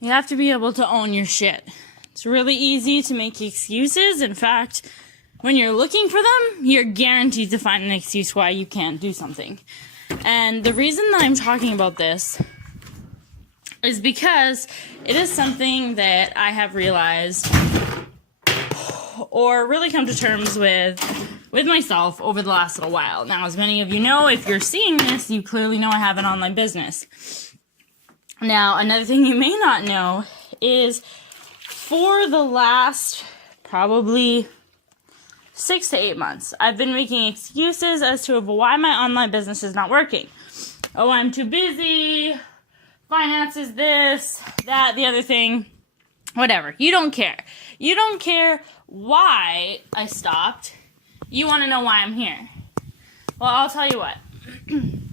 You have to be able to own your shit. It's really easy to make excuses. In fact, when you're looking for them, you're guaranteed to find an excuse why you can't do something. And the reason that I'm talking about this is because it is something that I have realized or really come to terms with myself over the last little while. Now, as many of you know, if you're seeing this, you clearly know I have an online business. Now, another thing you may not know is for the last probably 6 to 8 months, I've been making excuses as to why my online business is not working. Oh, I'm too busy. Finances, this, that, the other thing. Whatever. You don't care. You don't care why I stopped. You want to know why I'm here. Well, I'll tell you what.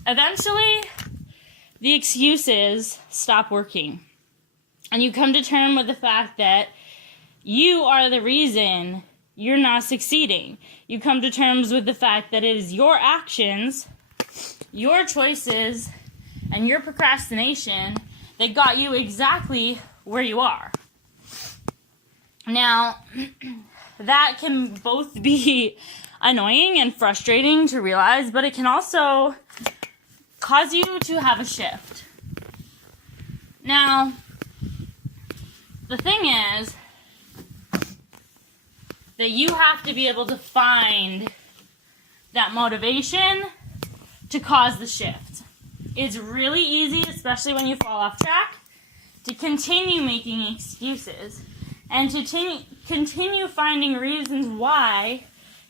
Eventually, the excuses stop working. And you come to terms with the fact that you are the reason you're not succeeding. You come to terms with the fact that it is your actions, your choices, and your procrastination that got you exactly where you are. Now, that can both be annoying and frustrating to realize, but it can also cause you to have a shift. Now, the thing is that you have to be able to find that motivation to cause the shift. It's really easy, especially when you fall off track, to continue making excuses and to continue finding reasons why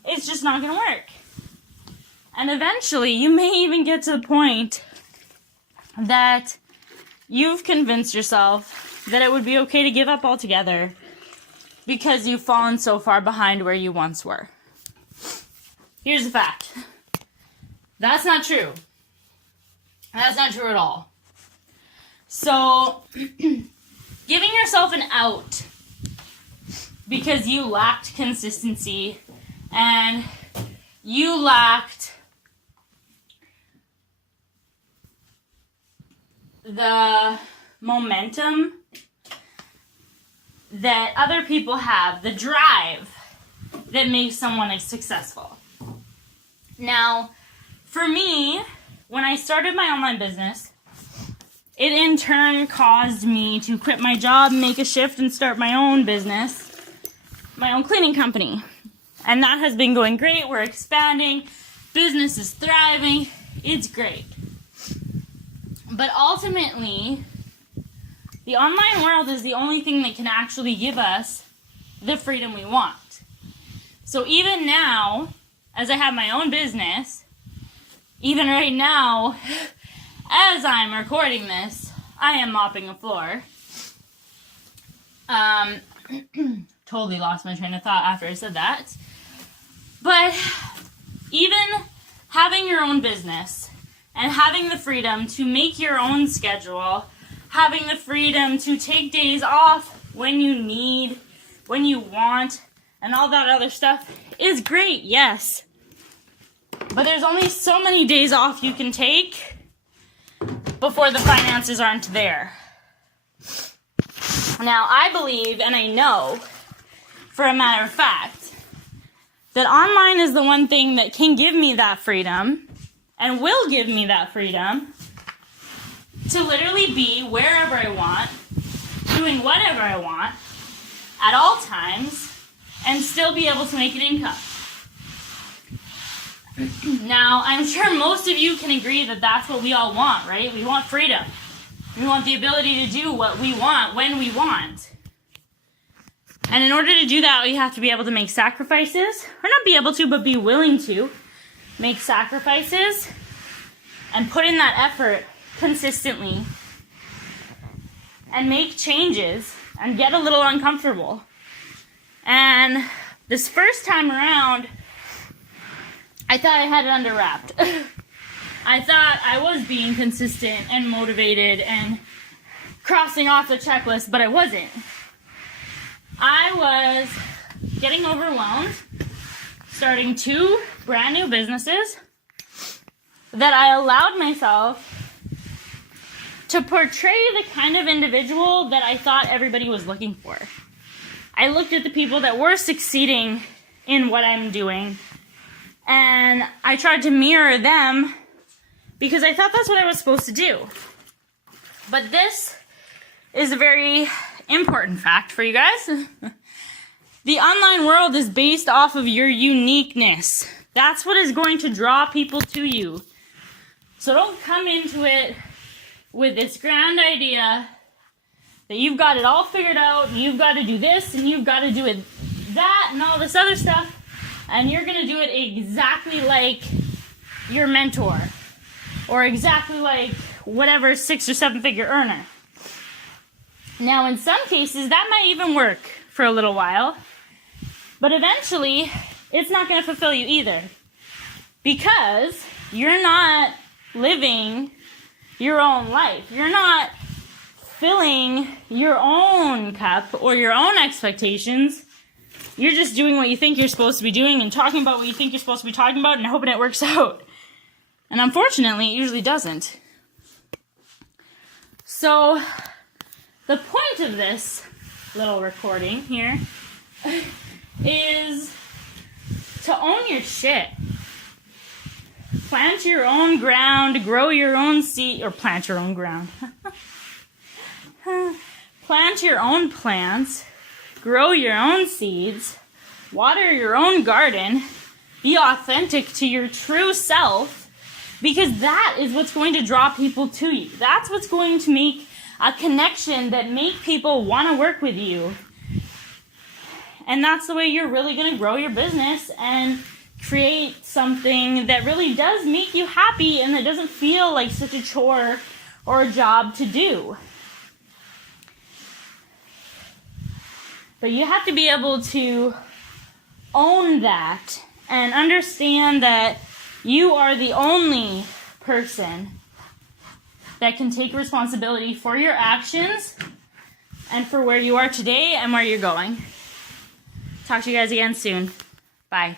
it's just not going to work. And eventually, you may even get to the point that you've convinced yourself that it would be okay to give up altogether because you've fallen so far behind where you once were. Here's the fact. That's not true. That's not true at all. So, giving yourself an out because you lacked consistency and you lacked the momentum that other people have, the drive that makes someone successful. Now, for me, when I started my online business, it in turn caused me to quit my job, make a shift, and start my own business, my own cleaning company. And that has been going great. We're expanding. Business is thriving. It's great. But ultimately, the online world is the only thing that can actually give us the freedom we want. So even now, as I have my own business, even right now, as I'm recording this, I am mopping a floor. Totally lost my train of thought after I said that. But even having your own business and having the freedom to make your own schedule, having the freedom to take days off when you need, when you want, and all that other stuff is great, yes. But there's only so many days off you can take before the finances aren't there. Now, I believe, and I know, for a matter of fact, that online is the one thing that can give me that freedom, and will give me that freedom, to literally be wherever I want, doing whatever I want, at all times, and still be able to make an income. Now, I'm sure most of you can agree that that's what we all want, right? We want freedom. We want the ability to do what we want, when we want. And in order to do that, we have to be able to make sacrifices, or not be able to, but be willing to make sacrifices and put in that effort consistently and make changes and get a little uncomfortable. And this first time around, I thought I had it under wrapped. I thought I was being consistent and motivated and crossing off the checklist, but I wasn't. I was getting overwhelmed, starting 2 brand new businesses that I allowed myself to portray the kind of individual that I thought everybody was looking for. I looked at the people that were succeeding in what I'm doing, and I tried to mirror them because I thought that's what I was supposed to do. But this is a very important fact for you guys. The online world is based off of your uniqueness. That's what is going to draw people to you. So don't come into it with this grand idea that you've got it all figured out, and you've got to do this, and you've got to do it that, and all this other stuff, and you're going to do it exactly like your mentor, or exactly like whatever 6 or 7 figure earner. Now, in some cases, that might even work for a little while, but eventually, it's not going to fulfill you either, because you're not living your own life. You're not filling your own cup or your own expectations. You're just doing what you think you're supposed to be doing and talking about what you think you're supposed to be talking about and hoping it works out. And unfortunately, it usually doesn't. So, the point of this little recording here is to own your shit. Plant your own ground, grow your own seed, or plant your own ground. Plant your own plants, grow your own seeds, water your own garden, be authentic to your true self, because that is what's going to draw people to you. That's what's going to make a connection that make people want to work with you. And that's the way you're really going to grow your business and create something that really does make you happy and that doesn't feel like such a chore or a job to do. But you have to be able to own that and understand that you are the only person that can take responsibility for your actions and for where you are today and where you're going. Talk to you guys again soon. Bye.